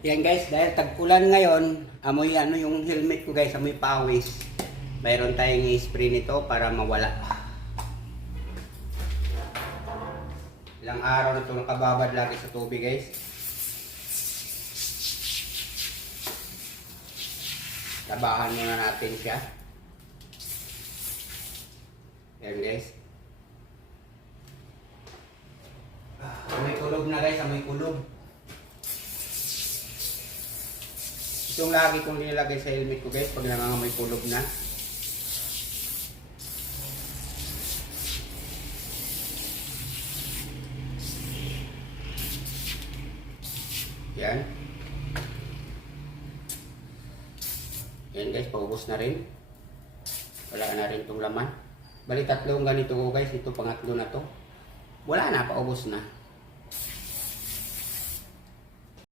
Yan guys, dahil tag-ulan ngayon, amoy ano yung helmet ko guys, amoy pawis. Mayroon tayong i-spray nito para mawala. Ilang araw na ito nakababad lagi sa tubig guys. Tabahan muna natin siya. Yan guys. Amoy kulog na guys, amoy kulog. Itong lagi kong nilagay sa helmet ko guys pag nangangamoy kulog na. Yan. Yan guys, paubos na rin. Wala na rin itong laman. Bali tatlong ganito ko guys, ito pangatlo na to. Wala na, paubos na.